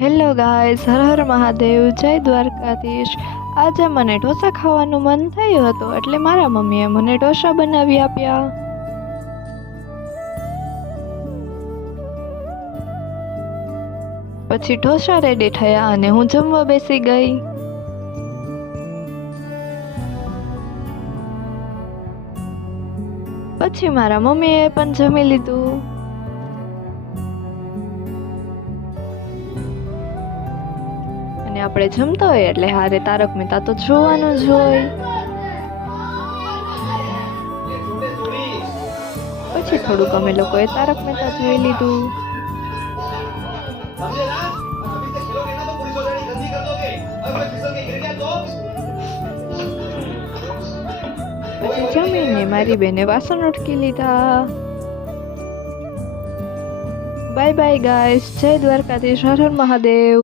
Hello guys, Har Har Mahadev, જય દ્વારકાધીશ. આજે મને ઢોસા ખાવાનું મન થયું હતું એટલે મારા મમ્મીએ મને ઢોસા બનાવી આપ્યા. પછી ઢોસા રેડી થયા અને હું જમવા બેસી ગઈ. પછી મારા મમ્મીએ પણ જમી લીધું. અને આપણે જમતા હોય એટલે હારે તારક મહેતા તો જોવાનું જ હોય. પછી થોડુંક અમે લોકોએ તારક મહેતા જોઈ લીધું. પછી જમીને મારી બેને વાસણ ઉટકી લીધા. બાય બાય ગાઈસ, જય દ્વારકાધીશ, હર હર મહાદેવ.